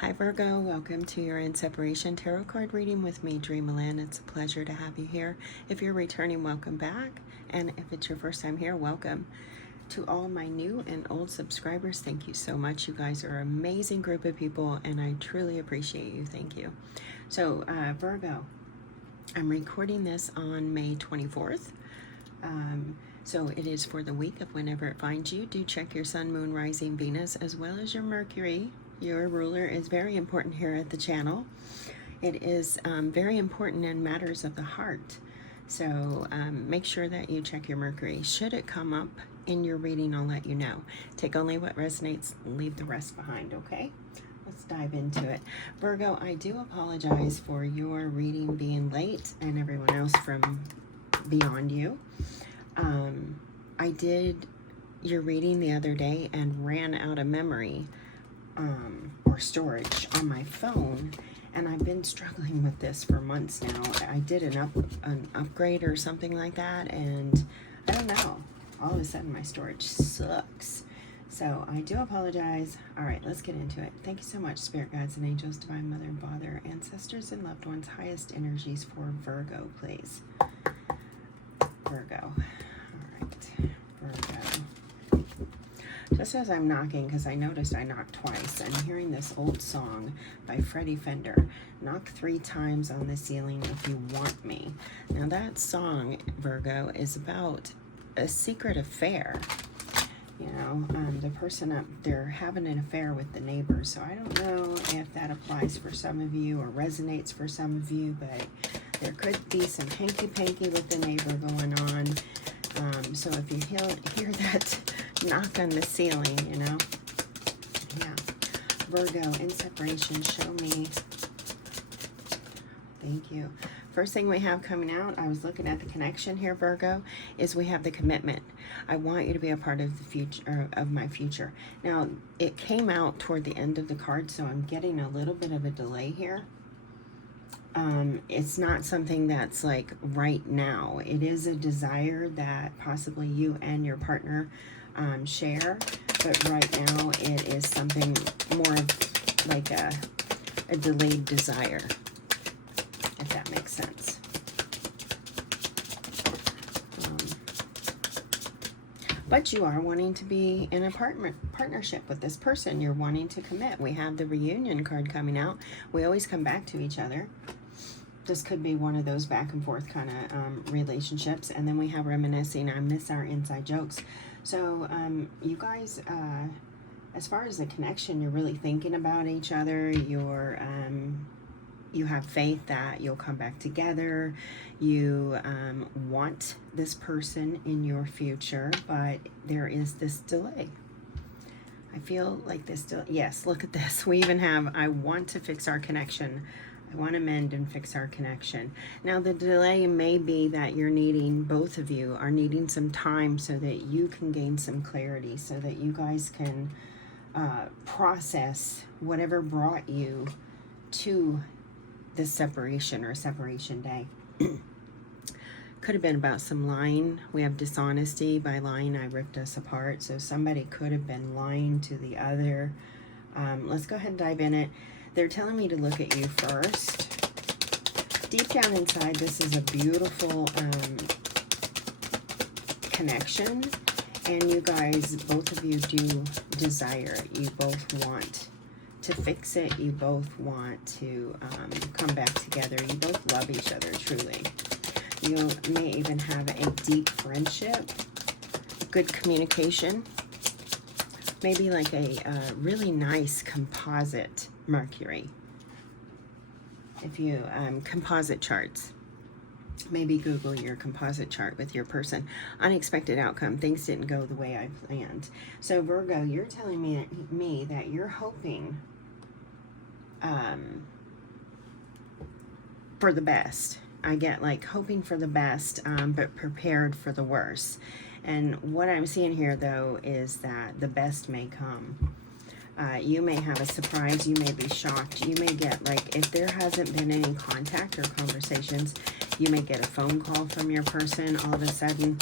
Hi Virgo, welcome to your In Separation Tarot card reading with me, DreamaLynn. It's a pleasure to have you here. If you're returning, welcome back. And if it's your first time here, welcome. To all my new and old subscribers, thank you so much. You guys are an amazing group of people and I truly appreciate you. Thank you. So Virgo, I'm recording this on May 24th. So it is for the week of whenever it finds you. Do check your sun, moon, rising, Venus, as well as your Mercury. Your ruler is very important here at the channel. It is very important in matters of the heart. So make sure that you check your Mercury. Should it come up in your reading, I'll let you know. Take only what resonates, leave the rest behind, okay? Let's dive into it. Virgo, I do apologize for your reading being late and everyone else from beyond you. I did your reading the other day and ran out of memory or storage on my phone, and I've been struggling with this for months now. I did an upgrade or something like that, and I don't know, all of a sudden my storage sucks. So I do apologize. All right, let's get into it. Thank you so much, spirit guides and angels, divine mother and father, ancestors and loved ones, highest energies for Virgo, please. Virgo. All right, Virgo. Just as I'm knocking, because I noticed I knocked twice, I'm hearing this old song by Freddie Fender, Knock 3 Times on the Ceiling If You Want Me. Now that song, Virgo, is about a secret affair. You know, the person up there having an affair with the neighbor. So I don't know if that applies for some of you or resonates for some of you, but there could be some hanky-panky with the neighbor going on. So if you hear that knock on the ceiling, you know, yeah. Virgo, in separation, show me. Thank you. First thing we have coming out, I was looking at the connection here, Virgo, is we have the commitment. I want you to be a part of the future, of my future. Now, it came out toward the end of the card, so I'm getting a little bit of a delay here. It's not something that's like right now. It is a desire that possibly you and your partner share, but right now it is something more of like a delayed desire, if that makes sense. But you are wanting to be in a partnership with this person. You're wanting to commit. We have the reunion card coming out. We always come back to each other. This could be one of those back and forth kind of relationships. And then we have reminiscing. I miss our inside jokes. So you guys, as far as the connection, you're really thinking about each other. You're you have faith that you'll come back together. You want this person in your future, but there is this delay. I feel like this still, yes, look at this. We even have, I want to fix our connection. I want to mend and fix our connection. Now the delay may be that you're needing, both of you are needing some time so that you can gain some clarity, so that you guys can process whatever brought you to this separation or separation day. Could have been about some lying. We have dishonesty. By lying, I ripped us apart. So somebody could have been lying to the other. Let's go ahead and dive in it. They're telling me to look at you first. Deep down inside, this is a beautiful connection. And you guys, both of you do desire it. You both want to fix it. You both want to come back together. You both love each other, truly. You may even have a deep friendship, good communication, maybe like a really nice composite Mercury. If you composite charts, maybe Google your composite chart with your person. Unexpected outcome. Things didn't go the way I planned. So Virgo, you're telling me that you're hoping for the best. I get like hoping for the best, but prepared for the worst. And what I'm seeing here though is that the best may come. You may have a surprise. You may be shocked. You may get, like, if there hasn't been any contact or conversations, you may get a phone call from your person all of a sudden,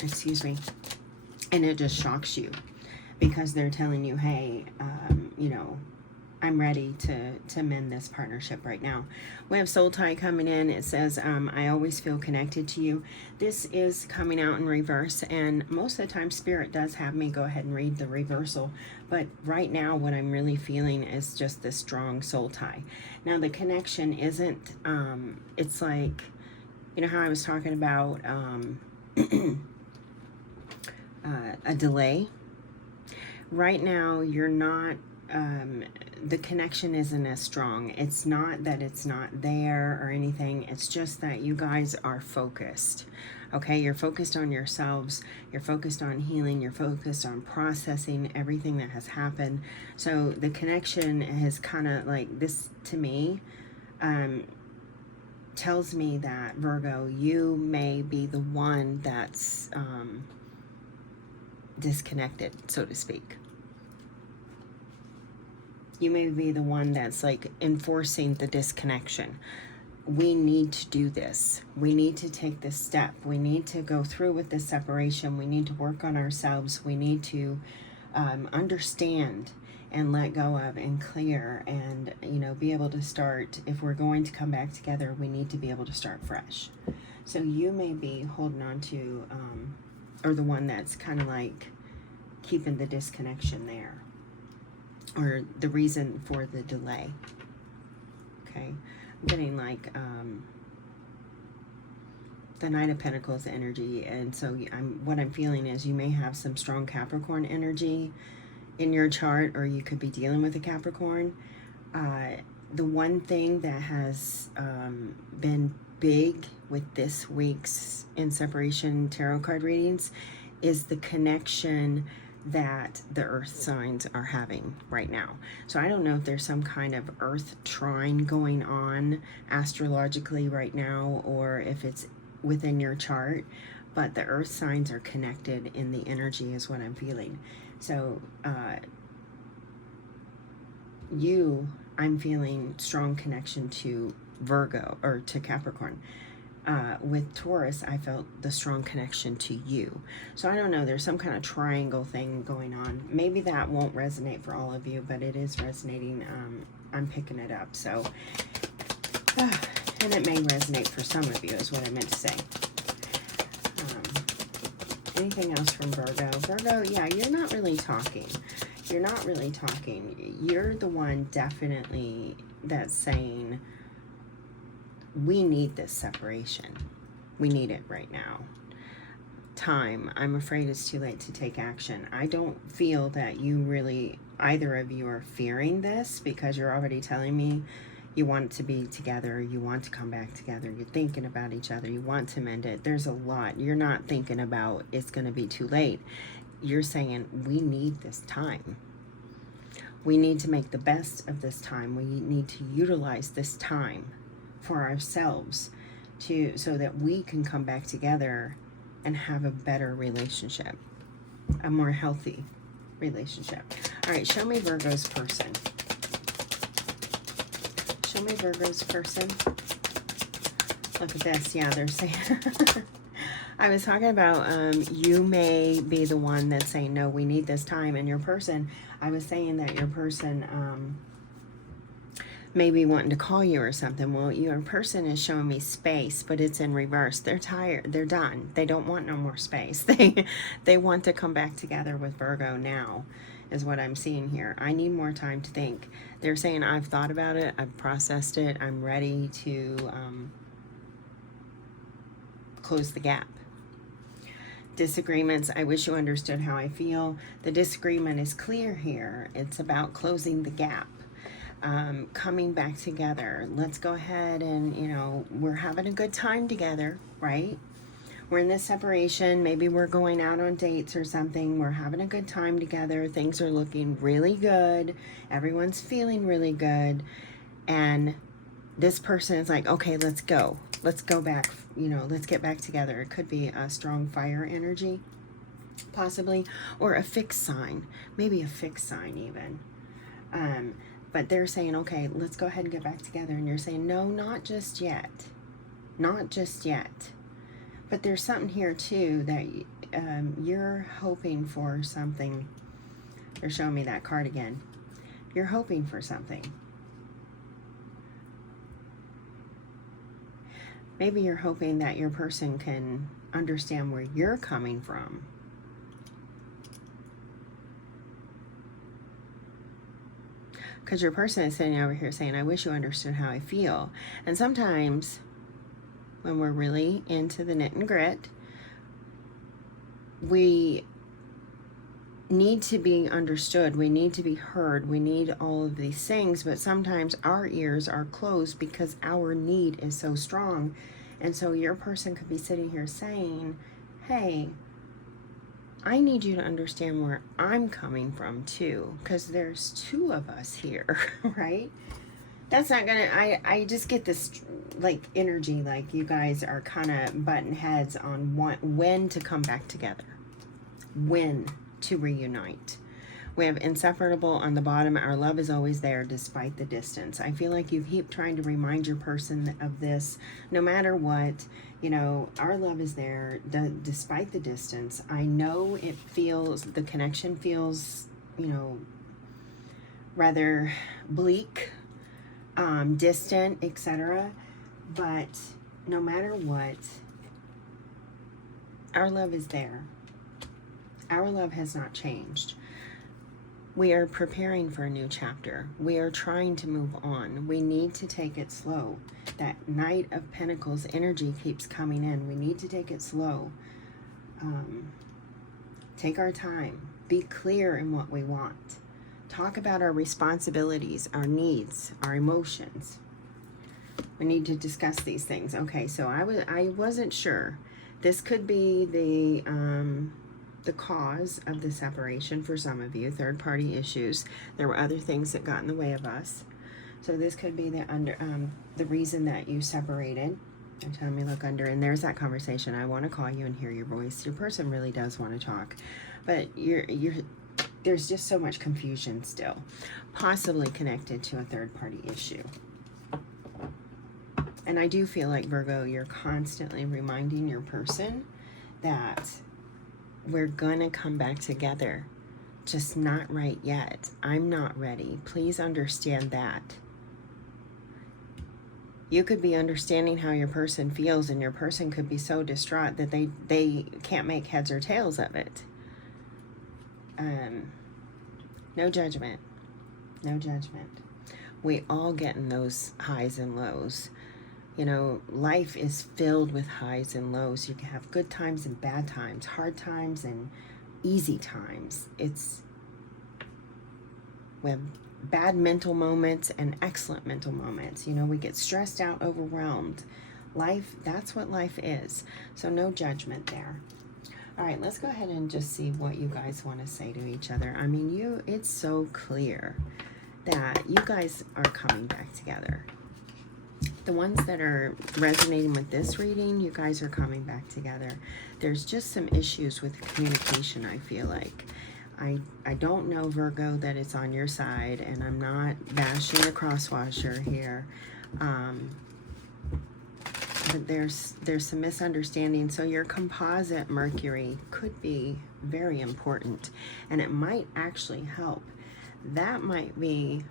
excuse me, and it just shocks you because they're telling you, hey, you know, I'm ready to mend this partnership right now. We have soul tie coming in. It says, I always feel connected to you. This is coming out in reverse, and most of the time Spirit does have me go ahead and read the reversal. But right now what I'm really feeling is just this strong soul tie. Now the connection isn't, it's like, you know how I was talking about a delay? Right now you're not, the connection isn't as strong. It's not that it's not there or anything. It's just that you guys are focused. Okay, you're focused on yourselves. You're focused on healing. You're focused on processing everything that has happened. So the connection is kind of like this to me. Tells me that, Virgo, you may be the one that's disconnected, so to speak. You may be the one that's like enforcing the disconnection. We need to do this. We need to take this step. We need to go through with this separation. We need to work on ourselves. We need to understand and let go of and clear and, you know, be able to start. If we're going to come back together, we need to be able to start fresh. So you may be holding on to, or the one that's kind of like keeping the disconnection there, or the reason for the delay. Okay, I'm getting like the Knight of Pentacles energy, and so what I'm feeling is you may have some strong Capricorn energy in your chart, or you could be dealing with a Capricorn. The one thing that has been big with this week's In Separation tarot card readings is the connection that the earth signs are having right now. So I don't know if there's some kind of earth trine going on astrologically right now, or if it's within your chart, but the earth signs are connected in the energy is what I'm feeling. So I'm feeling strong connection to Virgo, or to Capricorn. With Taurus, I felt the strong connection to you. So I don't know, there's some kind of triangle thing going on. Maybe that won't resonate for all of you, but it is resonating. I'm picking it up. So, and it may resonate for some of you is what I meant to say. Anything else from Virgo? Virgo, yeah, you're not really talking. You're not really talking. You're the one definitely that's saying, we need this separation. We need it right now. Time. I'm afraid it's too late to take action. I don't feel that you really, either of you, are fearing this, because you're already telling me you want to be together. You want to come back together. You're thinking about each other. You want to mend it. There's a lot. You're not thinking about it's going to be too late. You're saying, we need this time. We need to make the best of this time. We need to utilize this time for ourselves so that we can come back together and have a better relationship, a more healthy relationship. All right, show me Virgo's person. Show me Virgo's person. Look at this. Yeah, they're saying I was talking about you may be the one that's saying, no, we need this time. And your person, I was saying that your person maybe wanting to call you or something. Well, your person is showing me space, but it's in reverse. They're tired. They're done. They don't want no more space. They want to come back together with Virgo now, is what I'm seeing here. I need more time to think. They're saying, I've thought about it. I've processed it. I'm ready to close the gap. Disagreements. I wish you understood how I feel. The disagreement is clear here. It's about closing the gap. Coming back together. Let's go ahead and, you know, we're having a good time together, right? We're in this separation. Maybe we're going out on dates or something. We're having a good time together. Things are looking really good. Everyone's feeling really good. And this person is like, okay, let's go. Let's go back, you know, let's get back together. It could be a strong fire energy, possibly, or a fixed sign. Maybe a fixed sign even. But they're saying, okay, let's go ahead and get back together. And you're saying, no, not just yet. Not just yet. But there's something here, too, that you're hoping for something. They're showing me that card again. You're hoping for something. Maybe you're hoping that your person can understand where you're coming from. Because your person is sitting over here saying, I wish you understood how I feel. And sometimes when we're really into the knit and grit, we need to be understood, we need to be heard, we need all of these things, but sometimes our ears are closed because our need is so strong. And so your person could be sitting here saying, hey, I need you to understand where I'm coming from too, because there's two of us here, right? That's not gonna, I just get this like energy, like you guys are kind of butting heads on when to come back together, when to reunite. We have inseparable on the bottom. Our love is always there despite the distance. I feel like you keep trying to remind your person of this no matter what. You know, our love is there despite the distance. I know it feels, the connection feels, you know, rather bleak, distant, etc. But no matter what, our love is there. Our love has not changed. We are preparing for a new chapter. We are trying to move on. We need to take it slow. That Knight of Pentacles energy keeps coming in. We need to take it slow. Take our time. Be clear in what we want. Talk about our responsibilities, our needs, our emotions. We need to discuss these things. Okay, so I wasn't sure. This could be the cause of the separation for some of you, third-party issues. There were other things that got in the way of us. So this could be the reason that you separated. They're telling me look under, and there's that conversation. I want to call you and hear your voice. Your person really does want to talk, but there's just so much confusion still, possibly connected to a third-party issue. And I do feel like, Virgo, you're constantly reminding your person that we're gonna come back together, just not right yet. I'm not ready. Please understand that. You could be understanding how your person feels, and your person could be so distraught that they can't make heads or tails of it. No judgment. No judgment. We all get in those highs and lows. You know, life is filled with highs and lows. You can have good times and bad times, hard times and easy times. We have bad mental moments and excellent mental moments. You know, we get stressed out, overwhelmed. Life, that's what life is. So no judgment there. All right, let's go ahead and just see what you guys want to say to each other. I mean, it's so clear that you guys are coming back together. The ones that are resonating with this reading, you guys are coming back together. There's just some issues with communication, I feel like. I don't know, Virgo, that it's on your side, and I'm not bashing the crosswasher here. But there's some misunderstanding. So your composite Mercury could be very important, and it might actually help. That might be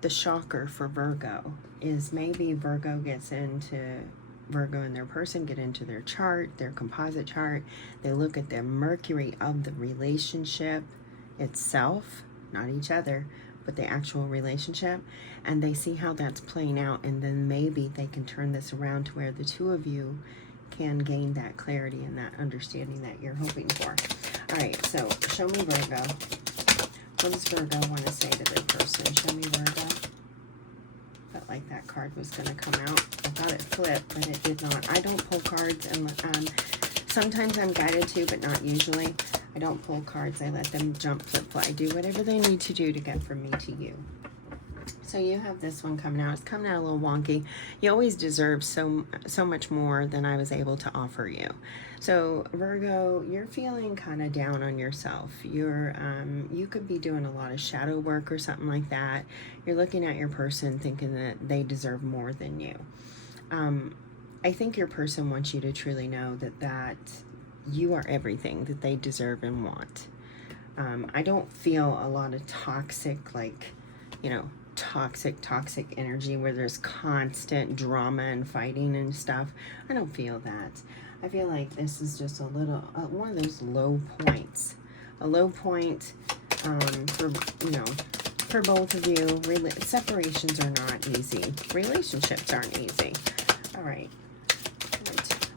the shocker for Virgo, is maybe Virgo and their person get into their chart, their composite chart. They look at the Mercury of the relationship itself, not each other, but the actual relationship, and they see how that's playing out, and then maybe they can turn this around to where the two of you can gain that clarity and that understanding that you're hoping for. All right, so show me, Virgo. What does Virgo want to say to their person? Show me, Virgo. Felt like that card was going to come out. I thought it flipped, but it did not. I don't pull cards, and sometimes I'm guided to, but not usually. I don't pull cards. I let them jump, flip, fly, do whatever they need to do to get from me to you. So you have this one coming out. It's coming out a little wonky. You always deserve so much more than I was able to offer you. So Virgo, you're feeling kind of down on yourself. You could be doing a lot of shadow work or something like that. You're looking at your person thinking that they deserve more than you. I think your person wants you to truly know that you are everything that they deserve and want. I don't feel a lot of toxic, like, you know, toxic energy where there's constant drama and fighting and stuff. I don't feel that. I feel like this is just a little, one of those low points. A low point for, you know, for both of you. Separations are not easy. Relationships aren't easy. All right.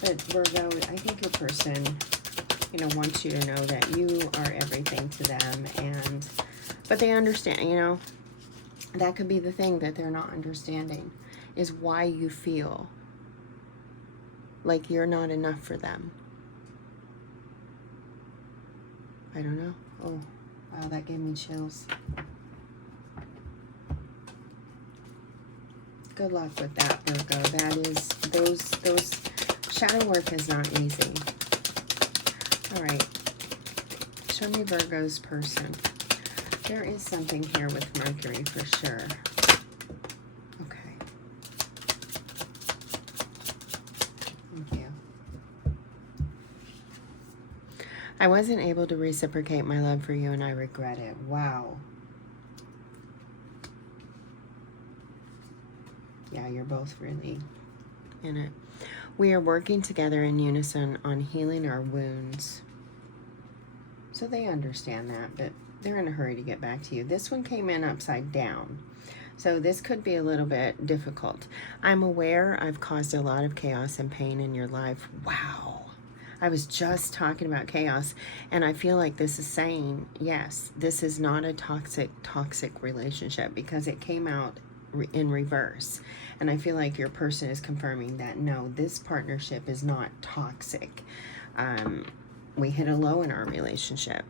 But Virgo, I think your person, you know, wants you to know that you are everything to them, and but they understand, you know, that could be the thing that they're not understanding, is why you feel like you're not enough for them. I don't know. Oh, wow, that gave me chills. Good luck with that, Virgo. That is, those shadow work is not easy. All right. Show me Virgo's person. There is something here with Mercury for sure. Okay. Thank you. I wasn't able to reciprocate my love for you and I regret it. Wow. Yeah, you're both really in it. We are working together in unison on healing our wounds. So they understand that, but they're in a hurry to get back to you. This one came in upside down. So this could be a little bit difficult. I'm aware I've caused a lot of chaos and pain in your life. Wow. I was just talking about chaos, and I feel like this is saying, yes, this is not a toxic relationship, because it came out in reverse. And I feel like your person is confirming that, no, this partnership is not toxic. We hit a low in our relationship.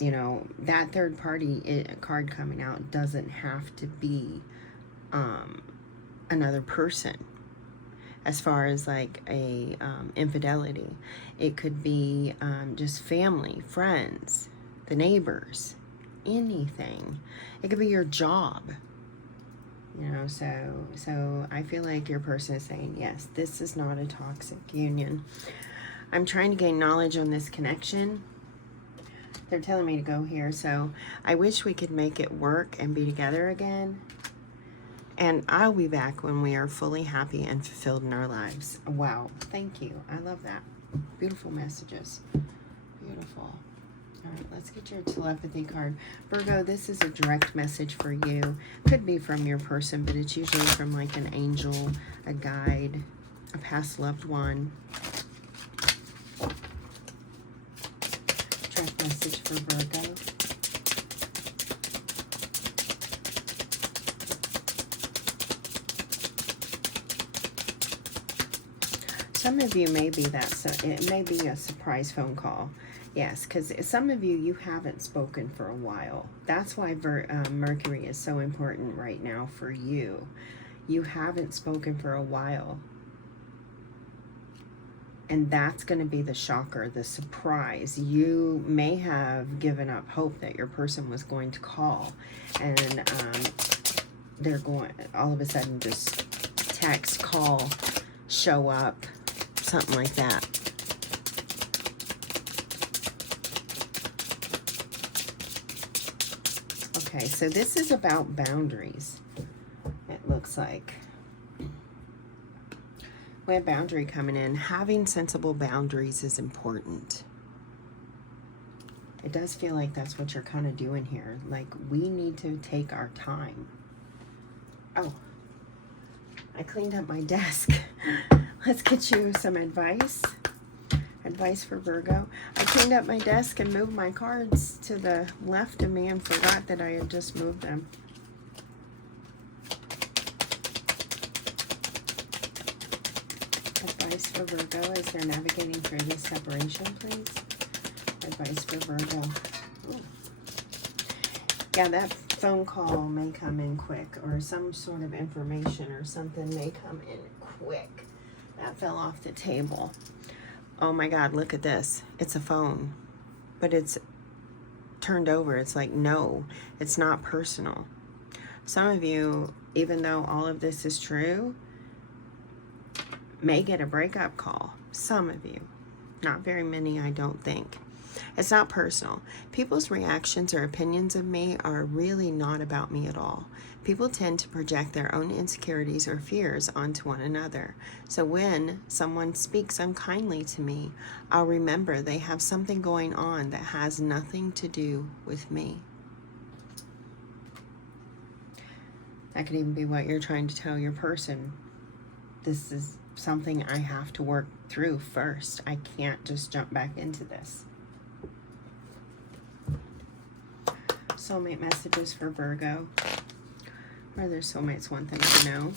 You know, that third party card coming out doesn't have to be another person. As far as like a infidelity, it could be just family, friends, the neighbors, anything. It could be your job. You know, so I feel like your person is saying, yes, this is not a toxic union. I'm trying to gain knowledge on this connection. They're telling me to go here, so I wish we could make it work and be together again. And I'll be back when we are fully happy and fulfilled in our lives. Wow, thank you. I love that. Beautiful messages. Beautiful. All right, let's get your telepathy card. Virgo, this is a direct message for you. Could be from your person, but it's usually from like an angel, a guide, a past loved one. Direct message for Virgo. Some of you may be that, so it may be a surprise phone call. Yes, because some of you haven't spoken for a while. That's why Mercury is so important right now for you. You haven't spoken for a while. And that's going to be the shocker, the surprise. You may have given up hope that your person was going to call. And they're going, all of a sudden, just text, call, show up, something like that. Okay, so this is about boundaries, it looks like. We have boundary coming in. Having sensible boundaries is important. It does feel like that's what you're kind of doing here. Like, we need to take our time. Oh, I cleaned up my desk. Let's get you some advice. Advice for Virgo. I cleaned up my desk and moved my cards to the left of me and forgot that I had just moved them. Advice for Virgo as they're navigating through this separation, please. Advice for Virgo. Ooh. Yeah, that phone call may come in quick, or some sort of information or something may come in quick. That fell off the table. Oh my God, look at this. It's a phone, but it's turned over. It's like, no, it's not personal. Some of you, even though all of this is true, may get a breakup call. Some of you. Not very many, I don't think. It's not personal. People's reactions or opinions of me are really not about me at all. People tend to project their own insecurities or fears onto one another. So when someone speaks unkindly to me, I'll remember they have something going on that has nothing to do with me. That could even be what you're trying to tell your person. This is something I have to work through first. I can't just jump back into this. Soulmate messages for Virgo. What are their soulmates want them to know?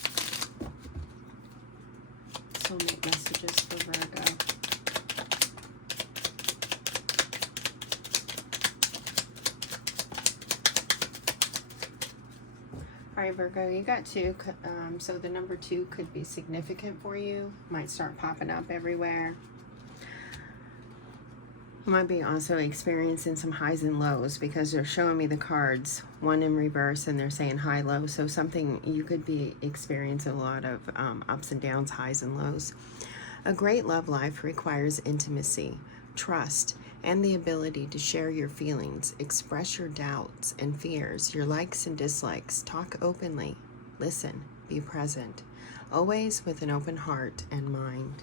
Soulmate messages for Virgo. All right, Virgo, you got 2. So the number 2 could be significant for you. Might start popping up everywhere. You might be also experiencing some highs and lows because they're showing me the cards, 1 in reverse, and they're saying high, low. So something, you could be experiencing a lot of ups and downs, highs and lows. A great love life requires intimacy, trust, and the ability to share your feelings, express your doubts and fears, your likes and dislikes, talk openly, listen, be present, always with an open heart and mind.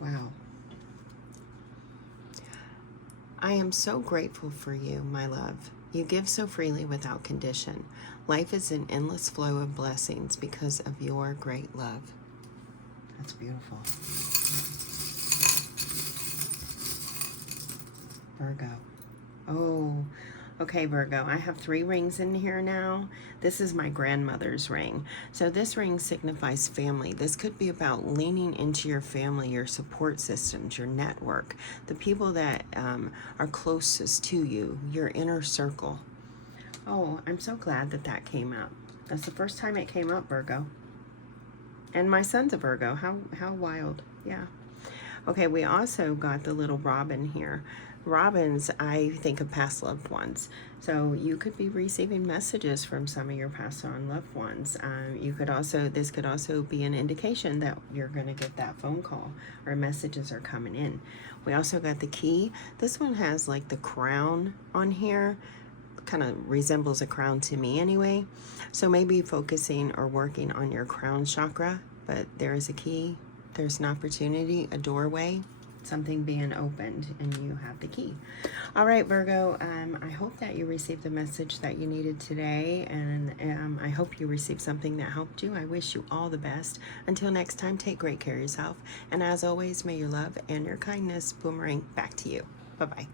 Wow. I am so grateful for you, my love. You give so freely without condition. Life is an endless flow of blessings because of your great love. That's beautiful. Virgo. Oh, okay, Virgo. I have 3 rings in here now. This is my grandmother's ring. So this ring signifies family. This could be about leaning into your family, your support systems, your network, the people that are closest to you, your inner circle. Oh, I'm so glad that that came up. That's the first time it came up, Virgo. And my son's a Virgo. How wild. Yeah. Okay, we also got the little robin here. Robins, I think of past loved ones. So you could be receiving messages from some of your past on loved ones. This could also be an indication that you're going to get that phone call or messages are coming in. We also got the key. This one has like the crown on here. Kind of resembles a crown to me anyway. So maybe focusing or working on your crown chakra, but there is a key. There's an opportunity, a doorway, something being opened, and you have the key. All right, Virgo, I hope that you received the message that you needed today, and I hope you received something that helped you. I wish you all the best. Until next time, take great care of yourself, and as always, may your love and your kindness boomerang back to you. Bye-bye.